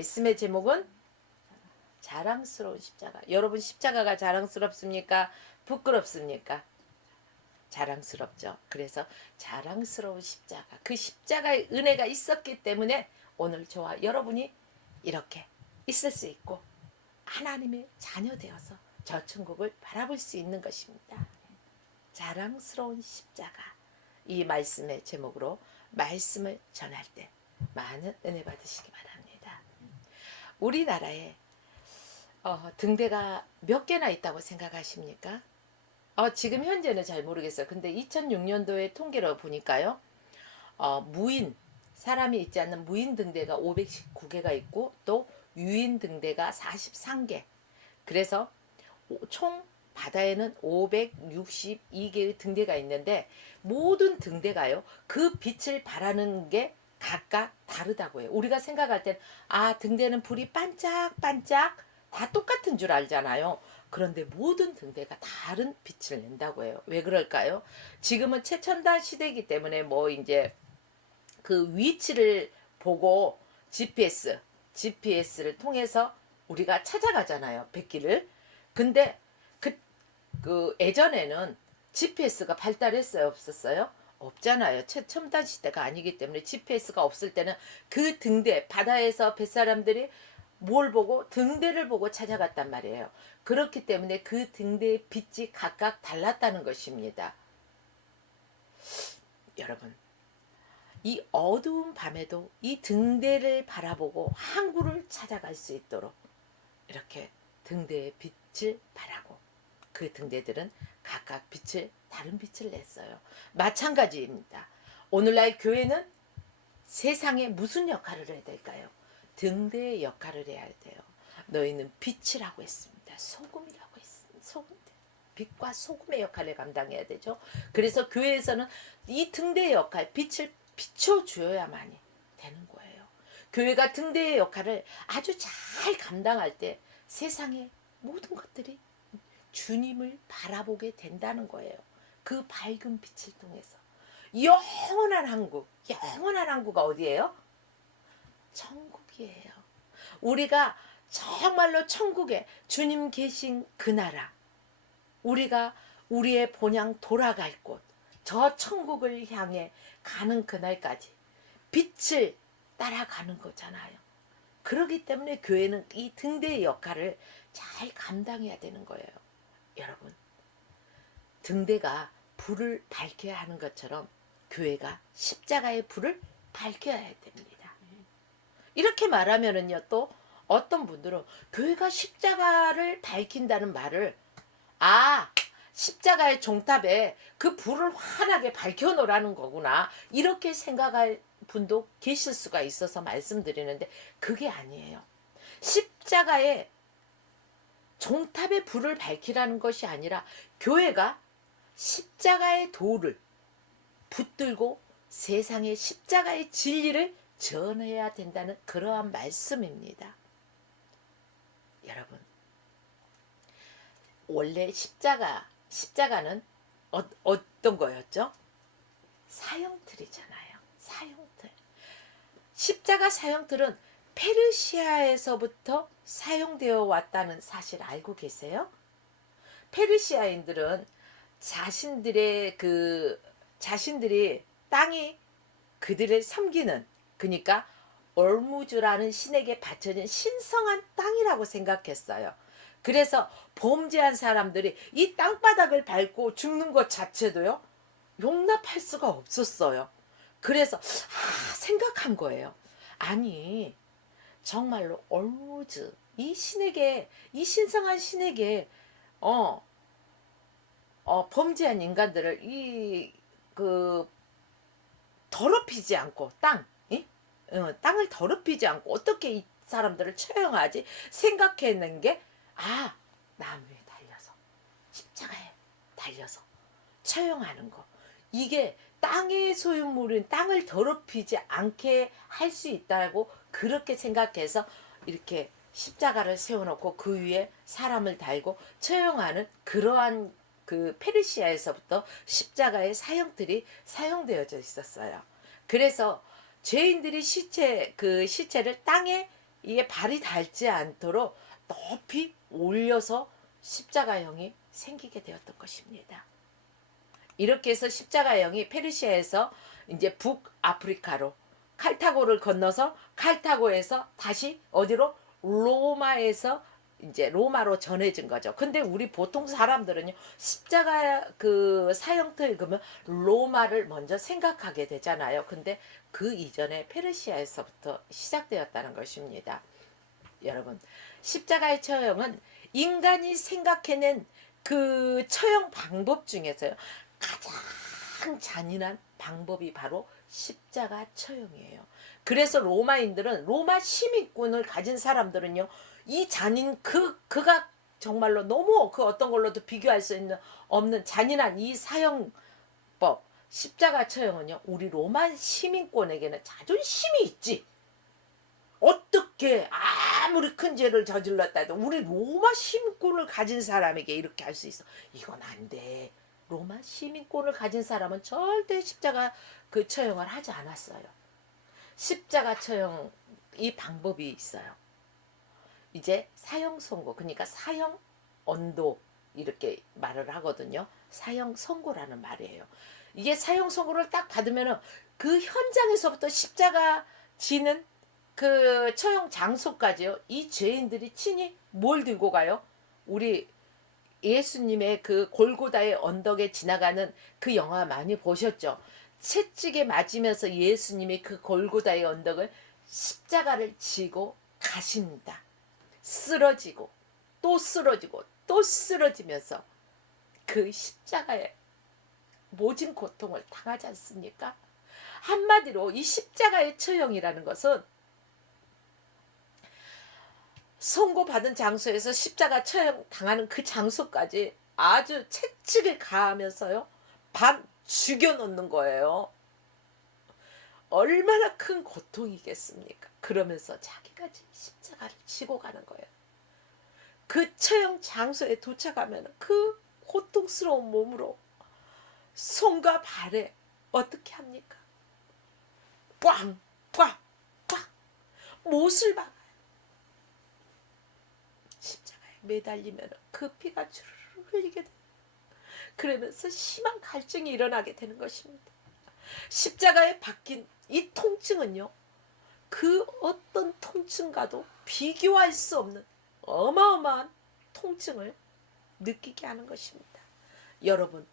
말씀의 제목은 자랑스러운 십자가. 여러분 십자가가 자랑스럽습니까? 부끄럽습니까? 자랑스럽죠. 그래서 자랑스러운 십자가. 그 십자가의 은혜가 있었기 때문에 오늘 저와 여러분이 이렇게 있을 수 있고 하나님의 자녀 되어서 저 천국을 바라볼 수 있는 것입니다. 자랑스러운 십자가. 이 말씀의 제목으로 말씀을 전할 때 많은 은혜 받으시기 바랍니다. 우리나라에 등대가 몇 개나 있다고 생각하십니까? 지금 현재는 잘 모르겠어요. 근데 2006년도에 통계로 보니까요. 무인, 사람이 있지 않는 무인 등대가 519개가 있고 또 유인 등대가 43개. 그래서 총 바다에는 562개의 등대가 있는데 모든 등대가요. 그 빛을 발하는 게 각각 다르다고 해요. 우리가 생각할 땐 등대는 불이 반짝반짝 다 똑같은 줄 알잖아요. 그런데 모든 등대가 다른 빛을 낸다고 해요. 왜 그럴까요? 지금은 최첨단 시대이기 때문에 이제 그 위치를 보고 GPS를 통해서 우리가 찾아가잖아요. 백기를. 근데 그 예전에는 GPS가 발달했어요? 없었어요? 없잖아요. 최첨단 시대가 아니기 때문에 GPS가 없을 때는 그 등대, 바다에서 뱃사람들이 뭘 보고? 등대를 보고 찾아갔단 말이에요. 그렇기 때문에 그 등대의 빛이 각각 달랐다는 것입니다. 여러분, 이 어두운 밤에도 이 등대를 바라보고 항구를 찾아갈 수 있도록 이렇게 등대의 빛을 바라고 그 등대들은 각각 다른 빛을 냈어요. 마찬가지입니다. 오늘날 교회는 세상에 무슨 역할을 해야 될까요? 등대의 역할을 해야 돼요. 너희는 빛이라고 했습니다. 소금이라고 했습니다. 소금. 빛과 소금의 역할을 감당해야 되죠. 그래서 교회에서는 이 등대의 역할, 빛을 비춰주어야만이 되는 거예요. 교회가 등대의 역할을 아주 잘 감당할 때 세상의 모든 것들이 주님을 바라보게 된다는 거예요. 그 밝은 빛을 통해서. 영원한 항구가 어디예요? 천국이에요. 우리가 정말로 천국에 주님 계신 그 나라, 우리가 우리의 본향 돌아갈 곳, 저 천국을 향해 가는 그날까지 빛을 따라가는 거잖아요. 그렇기 때문에 교회는 이 등대의 역할을 잘 감당해야 되는 거예요. 여러분, 등대가 불을 밝혀야 하는 것처럼 교회가 십자가의 불을 밝혀야 됩니다. 이렇게 말하면은요, 또 어떤 분들은 교회가 십자가를 밝힌다는 말을 십자가의 종탑에 그 불을 환하게 밝혀놓으라는 거구나, 이렇게 생각할 분도 계실 수가 있어서 말씀드리는데 그게 아니에요. 십자가의 종탑의 불을 밝히라는 것이 아니라 교회가 십자가의 도를 붙들고 세상에 십자가의 진리를 전해야 된다는 그러한 말씀입니다. 여러분, 원래 십자가는 어떤 거였죠? 사형틀이잖아요. 사형틀. 십자가 사형틀은 페르시아에서부터 사용되어 왔다는 사실 알고 계세요? 페르시아인들은 자신들이 땅이 그들을 섬기는, 그러니까 얼무즈라는 신에게 바쳐진 신성한 땅이라고 생각했어요. 그래서 범죄한 사람들이 이 땅바닥을 밟고 죽는 것 자체도요, 용납할 수가 없었어요. 그래서 생각한 거예요. 아니, 정말로 얼무즈, 이 신성한 신에게 범죄한 인간들을 더럽히지 않고 땅을 더럽히지 않고 어떻게 이 사람들을 처형하지 생각했는 게 나무에 달려서, 십자가에 달려서 처형하는 거, 이게 땅의 소유물인 땅을 더럽히지 않게 할 수 있다고 그렇게 생각해서 이렇게 십자가를 세워놓고 그 위에 사람을 달고 처형하는 그러한 그 페르시아에서부터 십자가의 사형틀이 사용되어져 있었어요. 그래서 죄인들이 시체를 땅에 이게 발이 닳지 않도록 높이 올려서 십자가형이 생기게 되었던 것입니다. 이렇게 해서 십자가형이 페르시아에서 이제 북아프리카로 칼타고를 건너서 칼타고에서 다시 어디로 로마에서 이제 로마로 전해진 거죠. 근데 우리 보통 사람들은요, 십자가 그 사형틀 그러면 로마를 먼저 생각하게 되잖아요. 근데 그 이전에 페르시아에서부터 시작되었다는 것입니다. 여러분, 십자가의 처형은 인간이 생각해낸 그 처형 방법 중에서요, 가장 잔인한 방법이 바로 십자가 처형이에요. 그래서 로마인들은, 로마 시민권을 가진 사람들은요, 이 잔인 그가 정말로 너무 그 어떤 걸로도 비교할 수 있는 없는 잔인한 이 사형법 십자가 처형은요, 우리 로마 시민권에게는 자존심이 있지. 어떻게 아무리 큰 죄를 저질렀다 해도 우리 로마 시민권을 가진 사람에게 이렇게 할 수 있어? 이건 안 돼. 로마 시민권을 가진 사람은 절대 십자가 그 처형을 하지 않았어요. 십자가 처형 이 방법이 있어요. 이제 사형 선고, 그러니까 사형 언도 이렇게 말을 하거든요. 사형 선고라는 말이에요. 이게 사형 선고를 딱 받으면은 그 현장에서부터 십자가 지는 그 처형 장소까지요, 이 죄인들이 친히 뭘 들고 가요? 우리 예수님의 그 골고다의 언덕에 지나가는 그 영화 많이 보셨죠? 채찍에 맞으면서 예수님이 그 골고다의 언덕을 십자가를 지고 가십니다. 쓰러지고 또 쓰러지고 또 쓰러지면서 그 십자가에 모진 고통을 당하지 않습니까? 한마디로 이 십자가의 처형이라는 것은 선고받은 장소에서 십자가 처형 당하는 그 장소까지 아주 채찍을 가하면서요, 반 죽여놓는 거예요. 얼마나 큰 고통이겠습니까? 그러면서 자기가 십자가를 지고 가는 거예요. 그 처형 장소에 도착하면 그 고통스러운 몸으로 손과 발에 어떻게 합니까? 꽝, 꽝, 꽝 못을 박아요. 십자가에 매달리면 그 피가 주르르 흘리게 돼요. 그러면서 심한 갈증이 일어나게 되는 것입니다. 십자가에 박힌 이 통증은요, 그 어떤 통증과도 비교할 수 없는 어마어마한 통증을 느끼게 하는 것입니다. 여러분,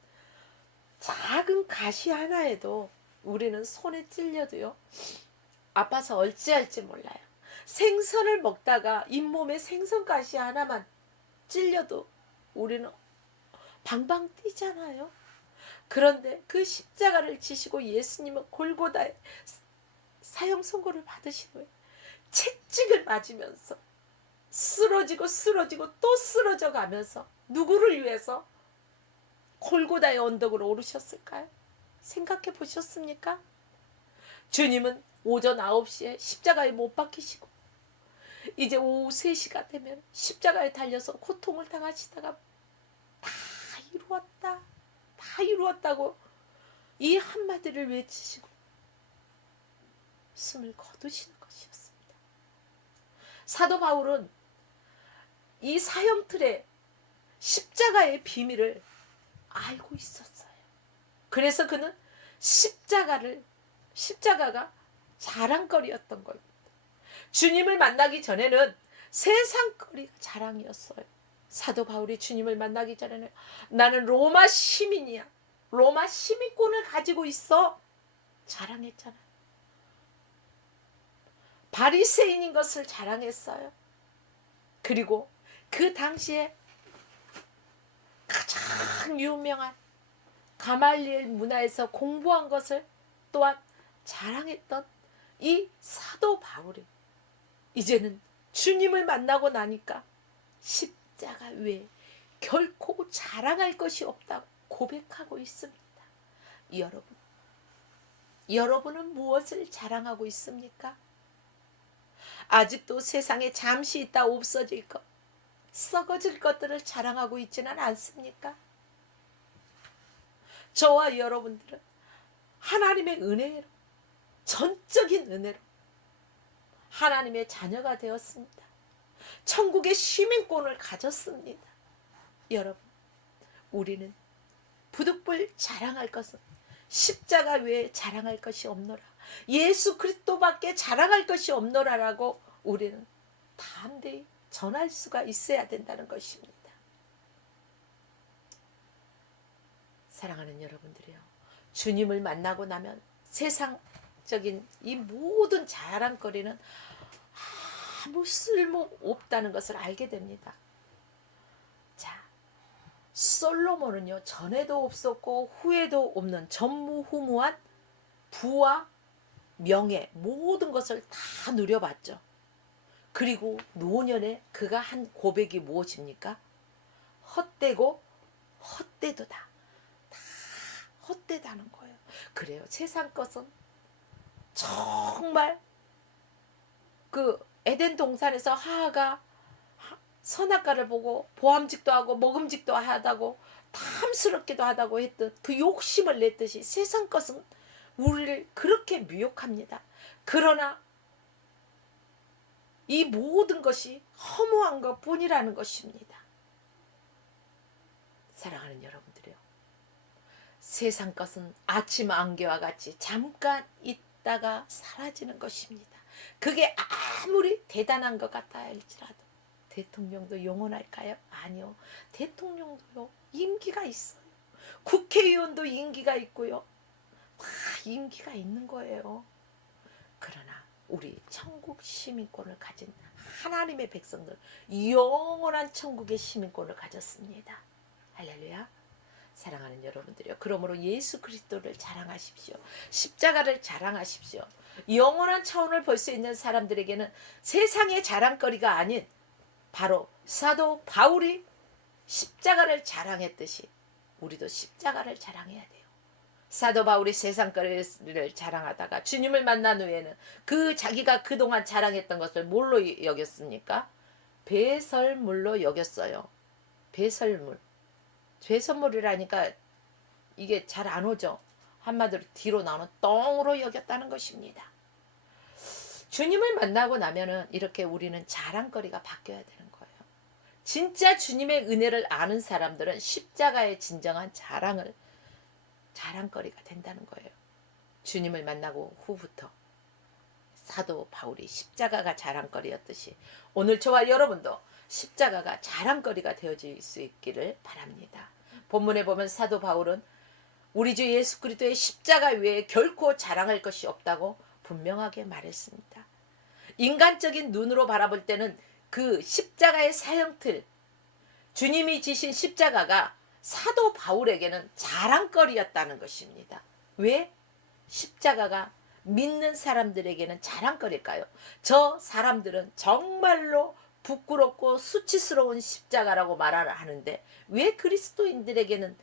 작은 가시 하나에도 우리는 손에 찔려도요, 아파서 어찌할지 몰라요. 생선을 먹다가 잇몸에 생선 가시 하나만 찔려도 우리는 방방 뛰잖아요. 그런데 그 십자가를 지시고 예수님은 골고다에 사형 선고를 받으신 후에 채찍을 맞으면서 쓰러지고 쓰러지고 또 쓰러져 가면서 누구를 위해서 골고다의 언덕으로 오르셨을까요? 생각해 보셨습니까? 주님은 오전 9시에 십자가에 못 박히시고 이제 오후 3시가 되면 십자가에 달려서 고통을 당하시다가 다 이루었다, 다 이루었다고 이 한마디를 외치시고 숨을 거두시는 것이었습니다. 사도 바울은 이 사형틀의 십자가의 비밀을 알고 있었어요. 그래서 그는 십자가가 자랑거리였던 겁니다. 주님을 만나기 전에는 세상거리가 자랑이었어요. 사도 바울이 주님을 만나기 전에는 나는 로마 시민이야, 로마 시민권을 가지고 있어, 자랑했잖아요. 바리새인인 것을 자랑했어요. 그리고 그 당시에 가장 유명한 가말리엘 문화에서 공부한 것을 또한 자랑했던 이 사도 바울이 이제는 주님을 만나고 나니까 십자가 외에 결코 자랑할 것이 없다고 고백하고 있습니다. 여러분은 무엇을 자랑하고 있습니까? 아직도 세상에 잠시 있다 없어질 것, 썩어질 것들을 자랑하고 있지는 않습니까? 저와 여러분들은 하나님의 은혜로, 전적인 은혜로 하나님의 자녀가 되었습니다. 천국의 시민권을 가졌습니다. 여러분, 우리는 부득불 자랑할 것은 십자가 외에 자랑할 것이 없노라. 예수 그리스도밖에 자랑할 것이 없노라라고 우리는 담대히 전할 수가 있어야 된다는 것입니다. 사랑하는 여러분들이요, 주님을 만나고 나면 세상적인 이 모든 자랑거리는 아무 쓸모 없다는 것을 알게 됩니다. 자, 솔로몬은요, 전에도 없었고 후에도 없는 전무후무한 부와 명예, 모든 것을 다 누려봤죠. 그리고 노년에 그가 한 고백이 무엇입니까? 헛되고 헛되도다. 다 헛되다는 거예요. 그래요. 세상 것은 정말 그 에덴 동산에서 하하가 선악과를 보고 보암직도 하고 먹음직도 하다고 탐스럽기도 하다고 했던 그 욕심을 냈듯이 세상 것은 우리를 그렇게 미혹합니다. 그러나 이 모든 것이 허무한 것 뿐이라는 것입니다. 사랑하는 여러분들이요, 세상 것은 아침 안개와 같이 잠깐 있다가 사라지는 것입니다. 그게 아무리 대단한 것 같아 할지라도 대통령도 영원할까요? 아니요. 대통령도요, 임기가 있어요. 국회의원도 임기가 있고요. 다 임기가 있는 거예요. 그러나 우리 천국 시민권을 가진 하나님의 백성들, 영원한 천국의 시민권을 가졌습니다. 할렐루야. 사랑하는 여러분들이요, 그러므로 예수 그리스도를 자랑하십시오. 십자가를 자랑하십시오. 영원한 차원을 볼 수 있는 사람들에게는 세상의 자랑거리가 아닌 바로 사도 바울이 십자가를 자랑했듯이 우리도 십자가를 자랑해야 돼요. 사도 바울이 세상거리를 자랑하다가 주님을 만난 후에는 그 자기가 그동안 자랑했던 것을 뭘로 여겼습니까? 배설물로 여겼어요. 배설물. 배설물이라니까 이게 잘 안 오죠. 한마디로 뒤로 나오는 똥으로 여겼다는 것입니다. 주님을 만나고 나면은 이렇게 우리는 자랑거리가 바뀌어야 되는 거예요. 진짜 주님의 은혜를 아는 사람들은 십자가의 진정한 자랑거리가 된다는 거예요. 주님을 만나고 후부터 사도 바울이 십자가가 자랑거리였듯이 오늘 저와 여러분도 십자가가 자랑거리가 되어질 수 있기를 바랍니다. 본문에 보면 사도 바울은 우리 주 예수 그리스도의 십자가 외에 결코 자랑할 것이 없다고 분명하게 말했습니다. 인간적인 눈으로 바라볼 때는 그 십자가의 사형틀, 주님이 지신 십자가가 사도 바울에게는 자랑거리였다는 것입니다. 왜? 십자가가 믿는 사람들에게는 자랑거릴까요? 저 사람들은 정말로 부끄럽고 수치스러운 십자가라고 말을 하는데 왜 그리스도인들에게는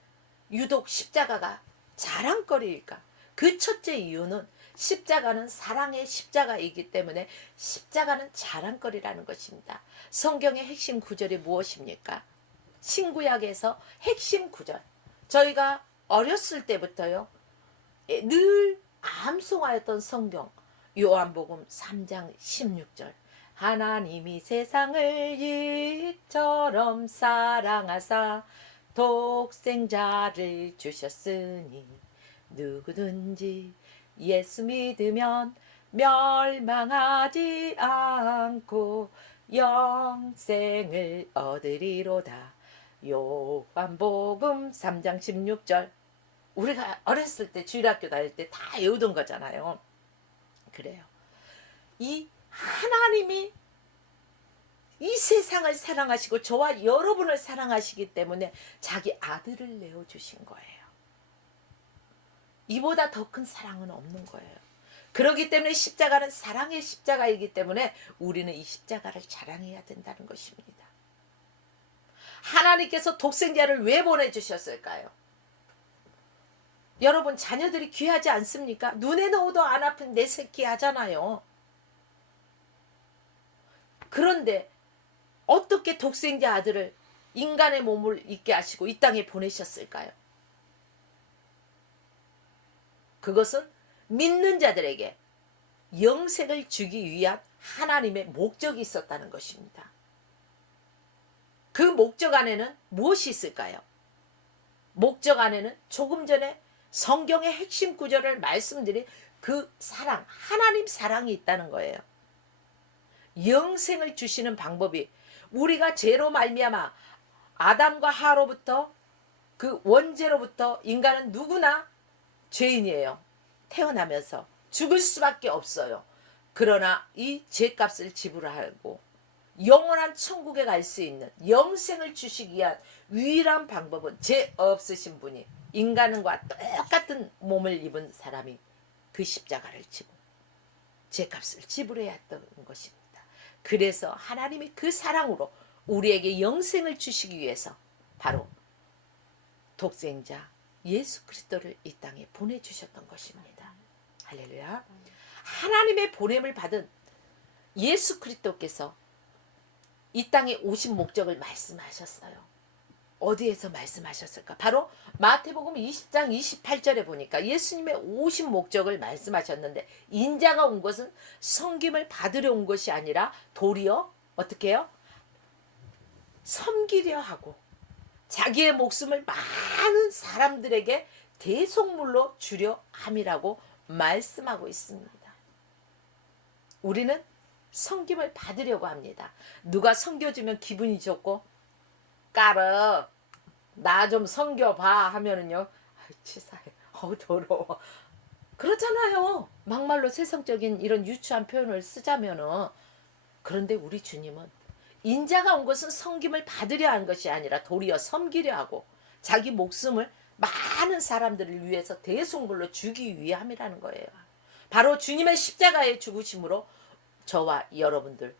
유독 십자가가 자랑거리일까? 그 첫째 이유는 십자가는 사랑의 십자가이기 때문에 십자가는 자랑거리라는 것입니다. 성경의 핵심 구절이 무엇입니까? 신구약에서 핵심 구절, 저희가 어렸을 때부터요 늘 암송하였던 성경, 요한복음 3장 16절, 하나님이 세상을 이처럼 사랑하사 독생자를 주셨으니 누구든지 예수 믿으면 멸망하지 않고 영생을 얻으리로다. 요한복음 3장 16절. 우리가 어렸을 때 주일학교 다닐 때 다 외우던 거잖아요. 그래요. 이 하나님이 이 세상을 사랑하시고 저와 여러분을 사랑하시기 때문에 자기 아들을 내어주신 거예요. 이보다 더 큰 사랑은 없는 거예요. 그렇기 때문에 십자가는 사랑의 십자가이기 때문에 우리는 이 십자가를 자랑해야 된다는 것입니다. 하나님께서 독생자를 왜 보내주셨을까요? 여러분, 자녀들이 귀하지 않습니까? 눈에 넣어도 안 아픈 내 새끼 하잖아요. 그런데 어떻게 독생자 아들을 인간의 몸을 입게 하시고 이 땅에 보내셨을까요? 그것은 믿는 자들에게 영생을 주기 위한 하나님의 목적이 있었다는 것입니다. 그 목적 안에는 무엇이 있을까요? 목적 안에는 조금 전에 성경의 핵심 구절을 말씀드린 그 사랑, 하나님 사랑이 있다는 거예요. 영생을 주시는 방법이, 우리가 죄로 말미암아 아담과 하로부터, 그 원죄로부터 인간은 누구나 죄인이에요. 태어나면서 죽을 수밖에 없어요. 그러나 이 죄값을 지불하고 영원한 천국에 갈 수 있는 영생을 주시기 위한 유일한 방법은 죄 없으신 분이, 인간과 똑같은 몸을 입은 사람이 그 십자가를 지고 죄값을 지불해야 했던 것입니다. 그래서 하나님이 그 사랑으로 우리에게 영생을 주시기 위해서 바로 독생자 예수 그리스도를 이 땅에 보내주셨던 것입니다. 할렐루야. 하나님의 보냄을 받은 예수 그리스도께서 이 땅에 오신 목적을 말씀하셨어요. 어디에서 말씀하셨을까? 바로 마태복음 20장 28절에 보니까 예수님의 오신 목적을 말씀하셨는데, 인자가 온 것은 섬김을 받으려 온 것이 아니라 도리어 어떻게 해요? 섬기려 하고 자기의 목숨을 많은 사람들에게 대속물로 주려 함이라고 말씀하고 있습니다. 우리는 섬김을 받으려고 합니다. 누가 섬겨주면 기분이 좋고, 까르 나 좀 섬겨봐 하면은요, 치사해, 더러워, 그렇잖아요. 막말로 세상적인 이런 유치한 표현을 쓰자면은. 그런데 우리 주님은 인자가 온 것은 섬김을 받으려 한 것이 아니라 도리어 섬기려 하고 자기 목숨을 많은 사람들을 위해서 대속물로 주기 위함이라는 거예요. 바로 주님의 십자가의 죽으심으로 저와 여러분들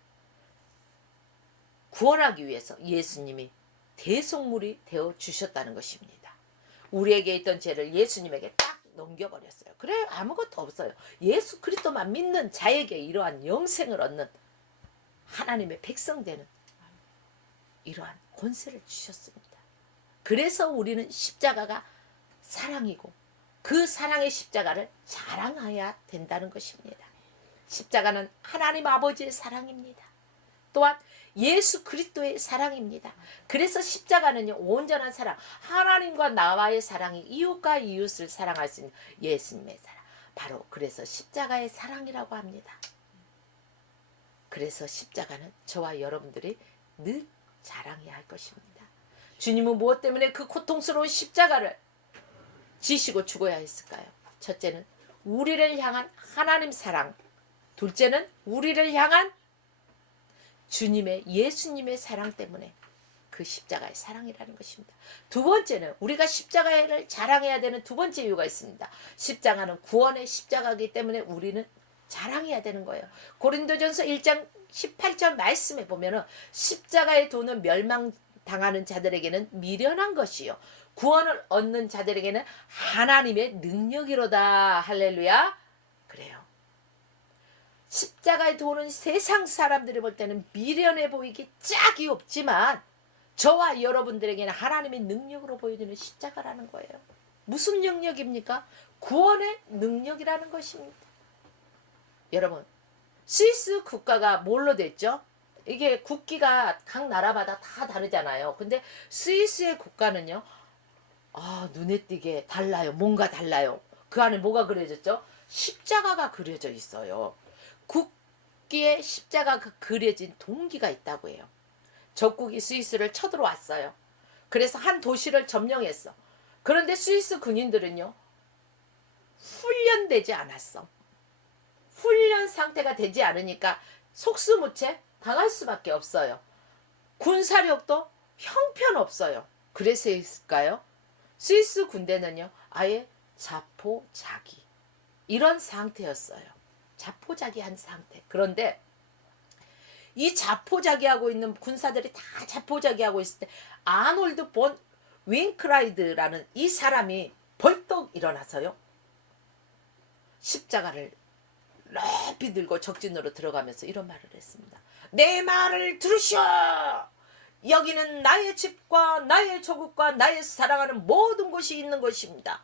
구원하기 위해서 예수님이 대속물이 되어 주셨다는 것입니다. 우리에게 있던 죄를 예수님에게 딱 넘겨버렸어요. 그래, 아무것도 없어요. 예수 그리스도만 믿는 자에게 이러한 영생을 얻는, 하나님의 백성 되는 이러한 권세를 주셨습니다. 그래서 우리는 십자가가 사랑이고 그 사랑의 십자가를 자랑해야 된다는 것입니다. 십자가는 하나님 아버지의 사랑입니다. 또한 예수 그리스도의 사랑입니다. 그래서 십자가는요, 온전한 사랑, 하나님과 나와의 사랑이, 이웃과 이웃을 사랑할 수 있는 예수님의 사랑, 바로 그래서 십자가의 사랑이라고 합니다. 그래서 십자가는 저와 여러분들이 늘 자랑해야 할 것입니다. 주님은 무엇 때문에 그 고통스러운 십자가를 지시고 죽어야 했을까요? 첫째는 우리를 향한 하나님 사랑, 둘째는 우리를 향한 주님의, 예수님의 사랑 때문에 그 십자가의 사랑이라는 것입니다. 두 번째는 우리가 십자가를 자랑해야 되는 두 번째 이유가 있습니다. 십자가는 구원의 십자가이기 때문에 우리는 자랑해야 되는 거예요. 고린도전서 1장 18절 말씀에 보면은 십자가의 도는 멸망당하는 자들에게는 미련한 것이요 구원을 얻는 자들에게는 하나님의 능력이로다. 할렐루야. 그래요. 십자가의 도는 세상 사람들이 볼 때는 미련해 보이기 짝이 없지만 저와 여러분들에게는 하나님의 능력으로 보여주는 십자가라는 거예요. 무슨 능력입니까? 구원의 능력이라는 것입니다. 여러분, 스위스 국가가 뭘로 됐죠? 이게 국기가 각 나라마다 다 다르잖아요. 근데 스위스의 국가는요, 눈에 띄게 달라요. 뭔가 달라요. 그 안에 뭐가 그려졌죠? 십자가가 그려져 있어요. 국기에 십자가가 그려진 동기가 있다고 해요. 적국이 스위스를 쳐들어왔어요. 그래서 한 도시를 점령했어. 그런데 스위스 군인들은요, 훈련되지 않았어. 훈련 상태가 되지 않으니까 속수무책 당할 수밖에 없어요. 군사력도 형편없어요. 그래서일까요? 스위스 군대는요, 아예 자포자기, 이런 상태였어요. 자포자기한 상태. 그런데 이 자포자기하고 있는 군사들이 다 자포자기하고 있을 때 아놀드 본 윙크라이드라는 이 사람이 벌떡 일어나서요, 십자가를 높이 들고 적진으로 들어가면서 이런 말을 했습니다. 내 말을 들으시오. 여기는 나의 집과 나의 조국과 나의 사랑하는 모든 곳이 있는 것입니다.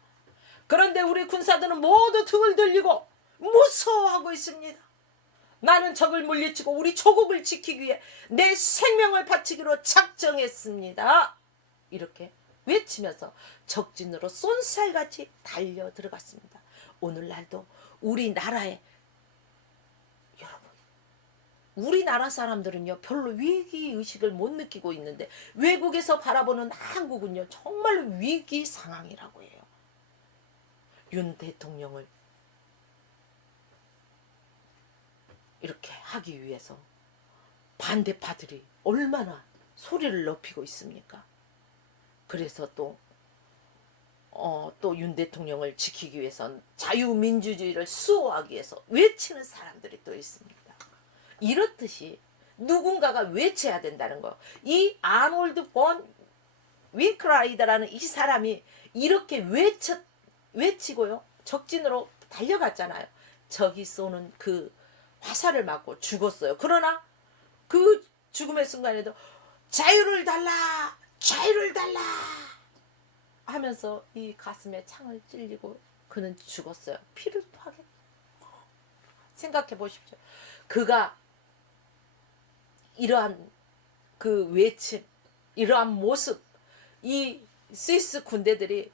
그런데 우리 군사들은 모두 등을 들리고 무서워하고 있습니다. 나는 적을 물리치고 우리 조국을 지키기 위해 내 생명을 바치기로 작정했습니다. 이렇게 외치면서 적진으로 쏜살같이 달려 들어갔습니다. 오늘날도 우리나라에, 여러분, 우리나라 사람들은요 별로 위기의식을 못 느끼고 있는데 외국에서 바라보는 한국은요 정말 위기 상황이라고 해요. 윤 대통령을 이렇게 하기 위해서 반대파들이 얼마나 소리를 높이고 있습니까? 그래서 또 윤 대통령을 지키기 위해선 자유민주주의를 수호하기 위해서 외치는 사람들이 또 있습니다. 이렇듯이 누군가가 외쳐야 된다는 거. 이 아놀드 본 윙크라이더라는 이 사람이 이렇게 외치고요 적진으로 달려갔잖아요. 적이 쏘는 그 화살을 맞고 죽었어요. 그러나 그 죽음의 순간에도 자유를 달라, 자유를 달라 하면서 이 가슴에 창을 찔리고 그는 죽었어요. 피를 토하게. 생각해 보십시오. 그가 이러한 그 외침, 이러한 모습, 이 스위스 군대들이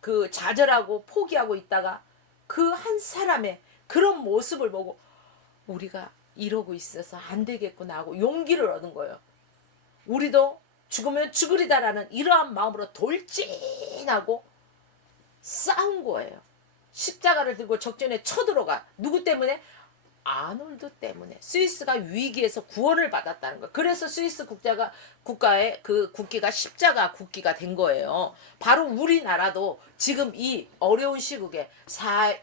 그 좌절하고 포기하고 있다가 그 한 사람의 그런 모습을 보고 우리가 이러고 있어서 안 되겠구나 하고 용기를 얻은 거예요. 우리도 죽으면 죽으리다라는 이러한 마음으로 돌진하고 싸운 거예요. 십자가를 들고 적전에 쳐들어가. 누구 때문에? 아놀드 때문에. 스위스가 위기에서 구원을 받았다는 거예요. 그래서 스위스 국가의 그 국기가 십자가 국기가 된 거예요. 바로 우리나라도 지금 이 어려운 시국에 4월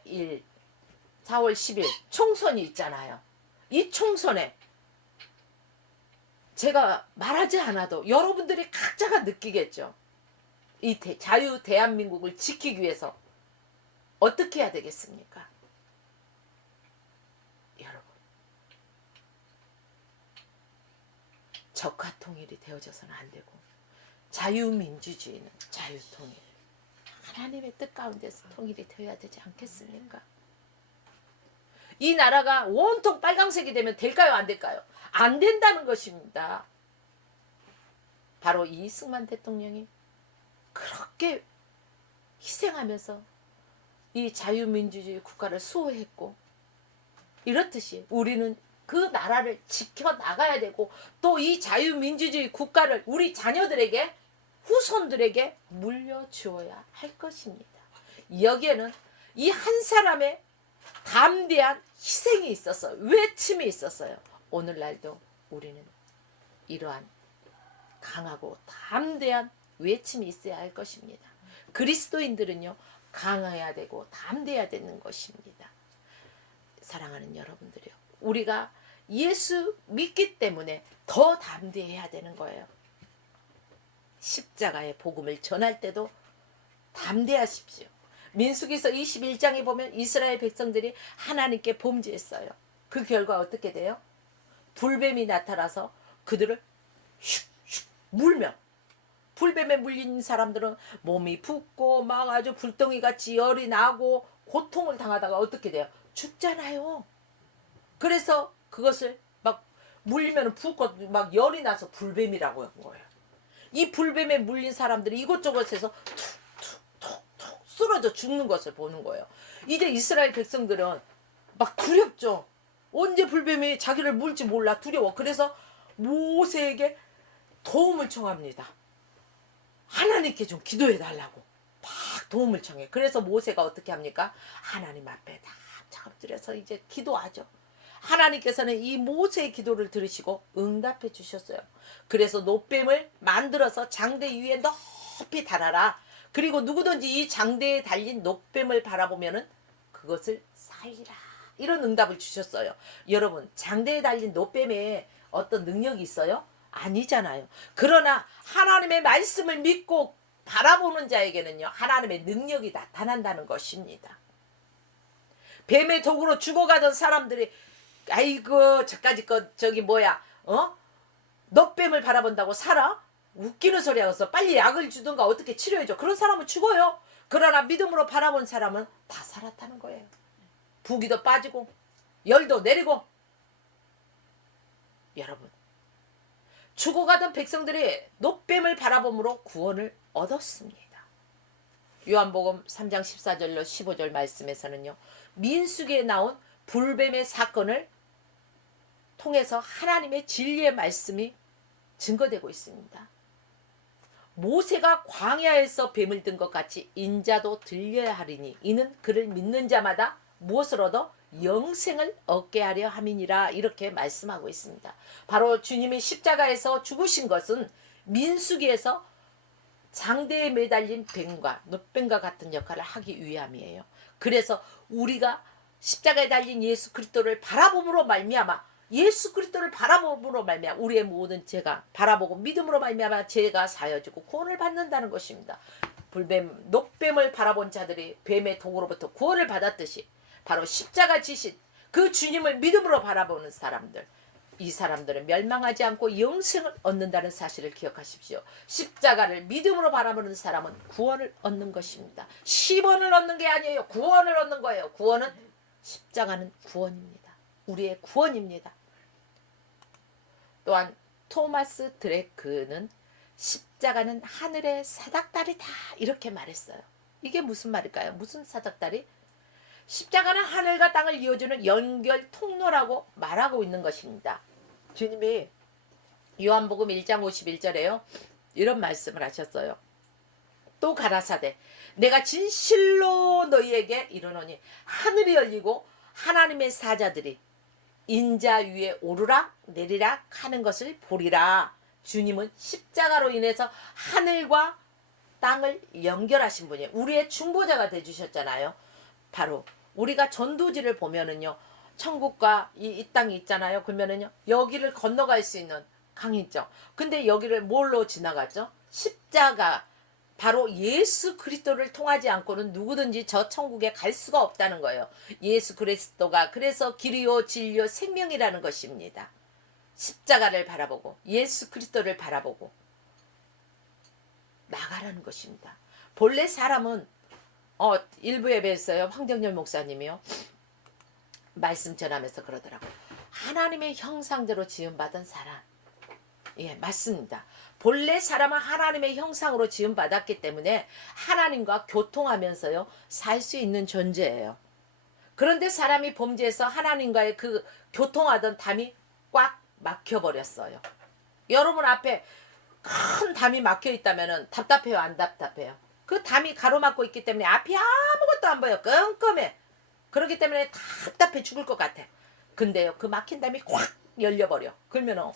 10일 총선이 있잖아요. 이 총선에 제가 말하지 않아도 여러분들이 각자가 느끼겠죠. 이 자유 대한민국을 지키기 위해서 어떻게 해야 되겠습니까? 여러분, 적화 통일이 되어져서는 안 되고 자유민주주의는 자유통일, 하나님의 뜻 가운데서 통일이 되어야 되지 않겠습니까? 이 나라가 온통 빨강색이 되면 될까요? 안 될까요? 안 된다는 것입니다. 바로 이승만 대통령이 그렇게 희생하면서 이 자유민주주의 국가를 수호했고, 이렇듯이 우리는 그 나라를 지켜나가야 되고 또 이 자유민주주의 국가를 우리 자녀들에게, 후손들에게 물려주어야 할 것입니다. 여기에는 이 한 사람의 담대한 희생이 있었어요. 외침이 있었어요. 오늘날도 우리는 이러한 강하고 담대한 외침이 있어야 할 것입니다. 그리스도인들은요 강해야 되고 담대해야 되는 것입니다. 사랑하는 여러분들이요, 우리가 예수 믿기 때문에 더 담대해야 되는 거예요. 십자가의 복음을 전할 때도 담대하십시오. 민수기서 21장에 보면 이스라엘 백성들이 하나님께 범죄했어요. 그 결과 어떻게 돼요? 불뱀이 나타나서 그들을 슉슉 물며, 불뱀에 물린 사람들은 몸이 붓고 막 아주 불덩이같이 열이 나고 고통을 당하다가 어떻게 돼요? 죽잖아요. 그래서 그것을 막 물리면 붓고 막 열이 나서 불뱀이라고 한 거예요. 이 불뱀에 물린 사람들이 이곳저곳에서 툭툭툭툭 쓰러져 죽는 것을 보는 거예요. 이제 이스라엘 백성들은 막 두렵죠. 언제 불뱀이 자기를 물지 몰라 두려워. 그래서 모세에게 도움을 청합니다. 하나님께 좀 기도해 달라고 막 도움을 청해. 그래서 모세가 어떻게 합니까? 하나님 앞에 다 엎드려서 이제 기도하죠. 하나님께서는 이 모세의 기도를 들으시고 응답해 주셨어요. 그래서 놋뱀을 만들어서 장대 위에 높이 달아라. 그리고 누구든지 이 장대에 달린 놋뱀을 바라보면은 그것을 살리라. 이런 응답을 주셨어요. 여러분, 장대에 달린 놋뱀에 어떤 능력이 있어요? 아니잖아요. 그러나 하나님의 말씀을 믿고 바라보는 자에게는요 하나님의 능력이 나타난다는 것입니다. 뱀의 독으로 죽어가던 사람들이 아이고 저까지 저기 뭐야 놋뱀을 바라본다고 살아? 웃기는 소리 하고서 빨리 약을 주든가 어떻게 치료해줘. 그런 사람은 죽어요. 그러나 믿음으로 바라본 사람은 다 살았다는 거예요. 부기도 빠지고 열도 내리고. 여러분, 죽어가던 백성들이 노뱀을 바라봄으로 구원을 얻었습니다. 요한복음 3장 14절로 15절 말씀에서는요, 민수기에 나온 불뱀의 사건을 통해서 하나님의 진리의 말씀이 증거되고 있습니다. 모세가 광야에서 뱀을 든 것 같이 인자도 들려야 하리니 이는 그를 믿는 자마다 무엇을 얻어? 영생을 얻게 하려 함이니라. 이렇게 말씀하고 있습니다. 바로 주님이 십자가에서 죽으신 것은 민수기에서 장대에 매달린 뱀과 놋뱀과 같은 역할을 하기 위함이에요. 그래서 우리가 십자가에 달린 예수 그리스도를 바라봄으로 말미암아, 예수 그리스도를 바라봄으로 말미암아 우리의 모든 죄가 바라보고 믿음으로 말미암아 죄가 사여지고 구원을 받는다는 것입니다. 불뱀, 놋뱀을 바라본 자들이 뱀의 독으로부터 구원을 받았듯이 바로 십자가 지신 그 주님을 믿음으로 바라보는 사람들, 이 사람들은 멸망하지 않고 영생을 얻는다는 사실을 기억하십시오. 십자가를 믿음으로 바라보는 사람은 구원을 얻는 것입니다. 10원을 얻는 게 아니에요. 구원을 얻는 거예요. 구원은, 십자가는 구원입니다. 우리의 구원입니다. 또한 토마스 드레크는 십자가는 하늘의 사닥다리다 이렇게 말했어요. 이게 무슨 말일까요? 무슨 사닥다리? 십자가는 하늘과 땅을 이어주는 연결 통로라고 말하고 있는 것입니다. 주님이 요한복음 1장 51절에요. 이런 말씀을 하셨어요. 또 가라사대 내가 진실로 너희에게 이르노니 하늘이 열리고 하나님의 사자들이 인자 위에 오르락 내리락 하는 것을 보리라. 주님은 십자가로 인해서 하늘과 땅을 연결하신 분이에요. 우리의 중보자가 되주셨잖아요. 바로 우리가 전도지를 보면은요, 천국과 이 땅이 있잖아요. 그러면은요, 여기를 건너갈 수 있는 강이 있죠. 근데 여기를 뭘로 지나가죠? 십자가, 바로 예수 그리스도를 통하지 않고는 누구든지 저 천국에 갈 수가 없다는 거예요. 예수 그리스도가 그래서 길이요 진리요 생명이라는 것입니다. 십자가를 바라보고 예수 그리스도를 바라보고 나가라는 것입니다. 본래 사람은 일부 예배에서요, 황정열 목사님이요 말씀 전하면서 그러더라고요. 하나님의 형상대로 지음받은 사람. 예, 맞습니다. 본래 사람은 하나님의 형상으로 지음받았기 때문에 하나님과 교통하면서요 살 수 있는 존재예요. 그런데 사람이 범죄해서 하나님과의 그 교통하던 담이 꽉 막혀버렸어요. 여러분 앞에 큰 담이 막혀있다면 답답해요, 안 답답해요? 그 담이 가로막고 있기 때문에 앞이 아무것도 안 보여. 끔끔해. 그렇기 때문에 답답해 죽을 것 같아. 근데요, 그 막힌 담이 확 열려버려. 그러면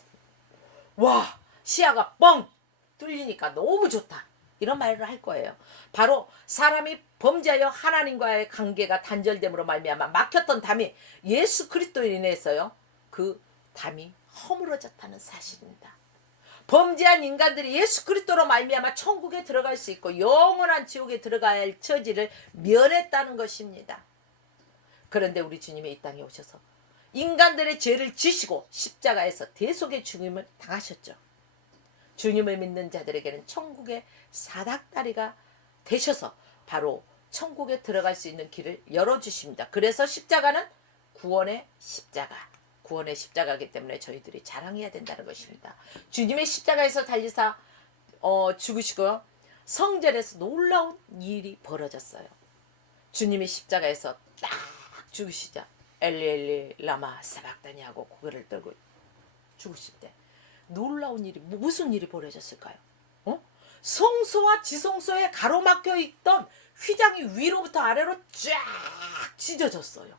와, 시야가 뻥 뚫리니까 너무 좋다. 이런 말을 할 거예요. 바로 사람이 범죄하여 하나님과의 관계가 단절됨으로 말미암아 막혔던 담이 예수 그리스도로 인해서요, 그 담이 허물어졌다는 사실입니다. 범죄한 인간들이 예수 그리스도로 말미암아 천국에 들어갈 수 있고 영원한 지옥에 들어가야 할 처지를 면했다는 것입니다. 그런데 우리 주님이 이 땅에 오셔서 인간들의 죄를 지시고 십자가에서 대속의 죽음을 당하셨죠. 주님을 믿는 자들에게는 천국의 사닥다리가 되셔서 바로 천국에 들어갈 수 있는 길을 열어주십니다. 그래서 십자가는 구원의 십자가, 구원의 십자가이기 때문에 저희들이 자랑해야 된다는 것입니다. 주님의 십자가에서 달리사 죽으시고 성전에서 놀라운 일이 벌어졌어요. 주님이 십자가에서 딱 죽으시자 엘리 엘리 라마 사박다니 하고 고개를 들고 죽으실 때 놀라운 일이, 무슨 일이 벌어졌을까요? 성소와 지성소에 가로막혀 있던 휘장이 위로부터 아래로 쫙 찢어졌어요.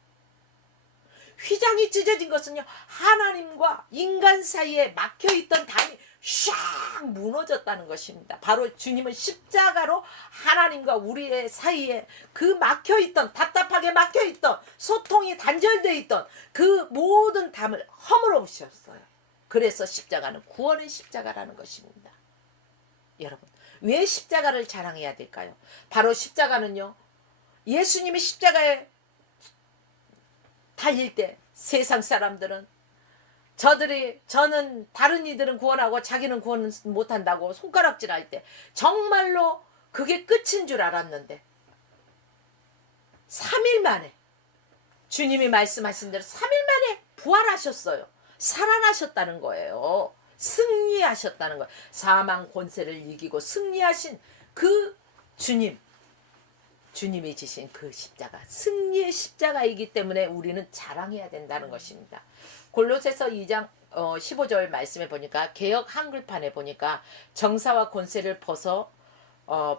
휘장이 찢어진 것은요, 하나님과 인간 사이에 막혀있던 담이 샥 무너졌다는 것입니다. 바로 주님은 십자가로 하나님과 우리의 사이에 그 막혀있던, 답답하게 막혀있던, 소통이 단절되어 있던 그 모든 담을 허물어 주셨어요. 그래서 십자가는 구원의 십자가라는 것입니다. 여러분, 왜 십자가를 자랑해야 될까요? 바로 십자가는요, 예수님이 십자가에 달릴 때 세상 사람들은 저는 다른 이들은 구원하고 자기는 구원 못한다고 손가락질할 때 정말로 그게 끝인 줄 알았는데 3일 만에 주님이 말씀하신 대로 3일 만에 부활하셨어요. 살아나셨다는 거예요. 승리하셨다는 거예요. 사망 권세를 이기고 승리하신 그 주님이 지신 그 십자가, 승리의 십자가이기 때문에 우리는 자랑해야 된다는 것입니다. 골로새서 2장 15절 말씀에 보니까 개역 한글판에 보니까 정사와 권세를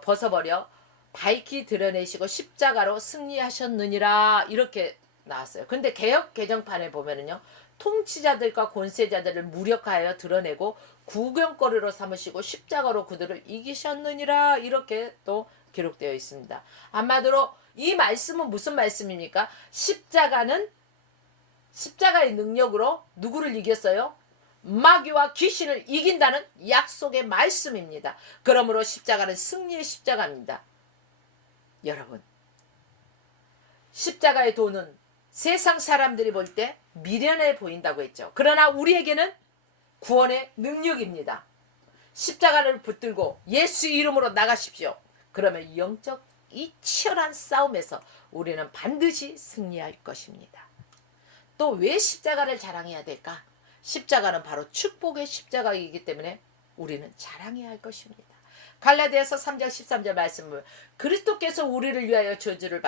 벗어버려 밝히 드러내시고 십자가로 승리하셨느니라 이렇게 나왔어요. 근데 개역 개정판에 보면은요, 통치자들과 권세자들을 무력하여 드러내고 구경거리로 삼으시고 십자가로 그들을 이기셨느니라 이렇게 또 기록되어 있습니다. 한마디로 이 말씀은 무슨 말씀입니까? 십자가의 능력으로 누구를 이겼어요? 마귀와 귀신을 이긴다는 약속의 말씀입니다. 그러므로 십자가는 승리의 십자가입니다. 여러분, 십자가의 도는 세상 사람들이 볼 때 미련해 보인다고 했죠. 그러나 우리에게는 구원의 능력입니다. 십자가를 붙들고 예수 이름으로 나가십시오. 그러면 영적 이 치열한 싸움에서 우리는 반드시 승리할 것입니다. 또 왜 십자가를 자랑해야 될까? 십자가는 바로 축복의 십자가이기 때문에 우리는 자랑해야 할 것입니다. 갈라디아서 3장 13절 말씀을 그리스도께서 우리를 위하여 저주를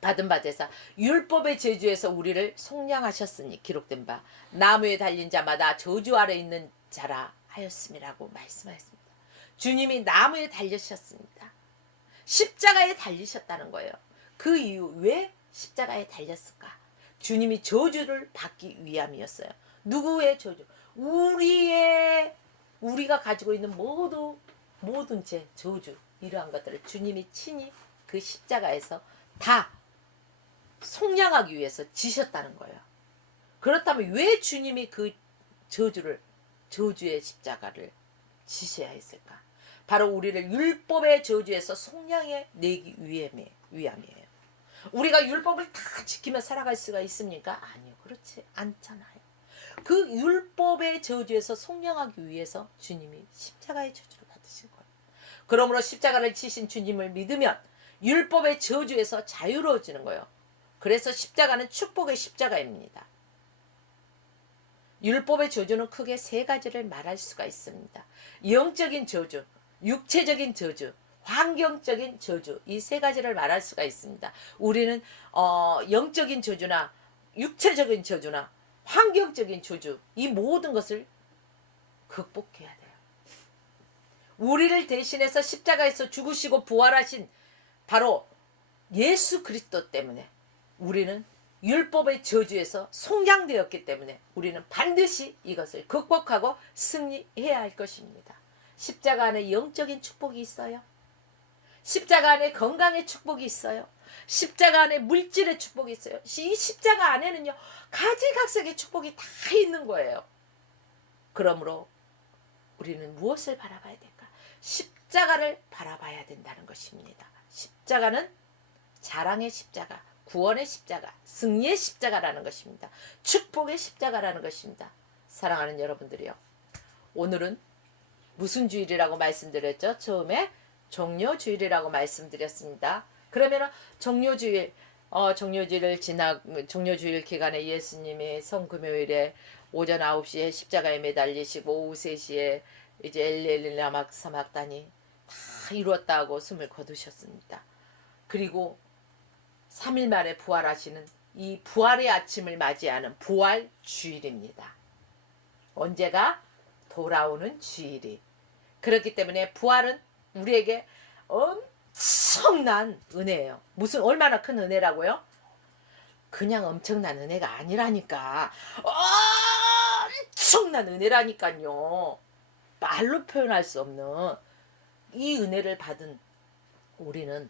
받은 바 되사 율법의 저주에서 우리를 속량하셨으니 기록된 바 나무에 달린 자마다 저주 아래 있는 자라 하였음이라고 말씀하였습니다. 주님이 나무에 달리셨습니다. 십자가에 달리셨다는 거예요. 그 이유 왜 십자가에 달렸을까? 주님이 저주를 받기 위함이었어요. 누구의 저주? 우리가 가지고 있는 모든 죄, 저주 이러한 것들을 주님이 친히 그 십자가에서 다 속량하기 위해서 지셨다는 거예요. 그렇다면 왜 주님이 그 저주의 십자가를 지셔야 했을까? 바로 우리를 율법의 저주에서 속량해 내기 위함이에요. 우리가 율법을 다 지키며 살아갈 수가 있습니까? 아니요. 그렇지 않잖아요. 그 율법의 저주에서 속량하기 위해서 주님이 십자가의 저주를 받으신 거예요. 그러므로 십자가를 치신 주님을 믿으면 율법의 저주에서 자유로워지는 거예요. 그래서 십자가는 축복의 십자가입니다. 율법의 저주는 크게 세 가지를 말할 수가 있습니다. 영적인 저주, 육체적인 저주, 환경적인 저주, 이 세 가지를 말할 수가 있습니다. 우리는 영적인 저주나 육체적인 저주나 환경적인 저주, 이 모든 것을 극복해야 돼요. 우리를 대신해서 십자가에서 죽으시고 부활하신 바로 예수 그리스도 때문에 우리는 율법의 저주에서 속량되었기 때문에 우리는 반드시 이것을 극복하고 승리해야 할 것입니다. 십자가 안에 영적인 축복이 있어요. 십자가 안에 건강의 축복이 있어요. 십자가 안에 물질의 축복이 있어요. 이 십자가 안에는요, 가지각색의 축복이 다 있는 거예요. 그러므로 우리는 무엇을 바라봐야 될까? 십자가를 바라봐야 된다는 것입니다. 십자가는 자랑의 십자가, 구원의 십자가, 승리의 십자가라는 것입니다. 축복의 십자가라는 것입니다. 사랑하는 여러분들이요, 오늘은 무슨 주일이라고 말씀드렸죠? 처음에 종료주일이라고 말씀드렸습니다. 그러면 종료주일 기간에 예수님이 성금요일에 오전 9시에 십자가에 매달리시고 오후 3시에 이제 엘리 라막 사막단이 다 이루었다고 숨을 거두셨습니다. 그리고 3일 만에 부활하시는 이 부활의 아침을 맞이하는 부활 주일입니다. 언제가? 돌아오는 주일이. 그렇기 때문에 부활은 우리에게 엄청난 은혜예요. 얼마나 큰 은혜라고요? 그냥 엄청난 은혜가 아니라니까. 엄청난 은혜라니까요. 말로 표현할 수 없는 이 은혜를 받은 우리는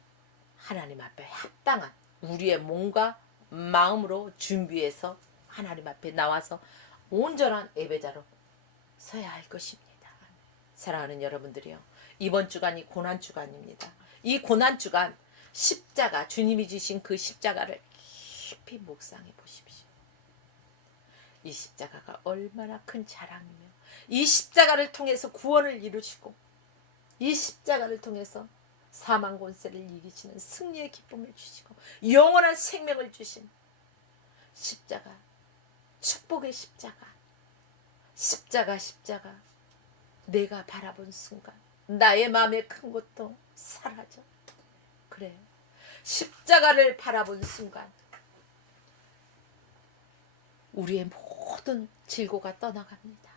하나님 앞에 합당한 우리의 몸과 마음으로 준비해서 하나님 앞에 나와서 온전한 예배자로 서야 할 것입니다. 사랑하는 여러분들이요, 이번 주간이 고난주간입니다. 이 고난주간 십자가, 주님이 주신 그 십자가를 깊이 묵상해 보십시오. 이 십자가가 얼마나 큰 자랑이며 이 십자가를 통해서 구원을 이루시고 이 십자가를 통해서 사망 권세를 이기시는 승리의 기쁨을 주시고 영원한 생명을 주신 십자가, 축복의 십자가, 십자가 내가 바라본 순간 나의 마음의 큰 고통 사라져. 그래, 십자가를 바라본 순간 우리의 모든 질고가 떠나갑니다.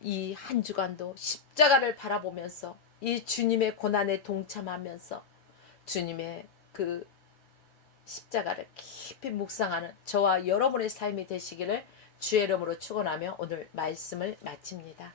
이 한 주간도 십자가를 바라보면서 이 주님의 고난에 동참하면서 주님의 그 십자가를 깊이 묵상하는 저와 여러분의 삶이 되시기를 주의 이름으로 축원하며 오늘 말씀을 마칩니다.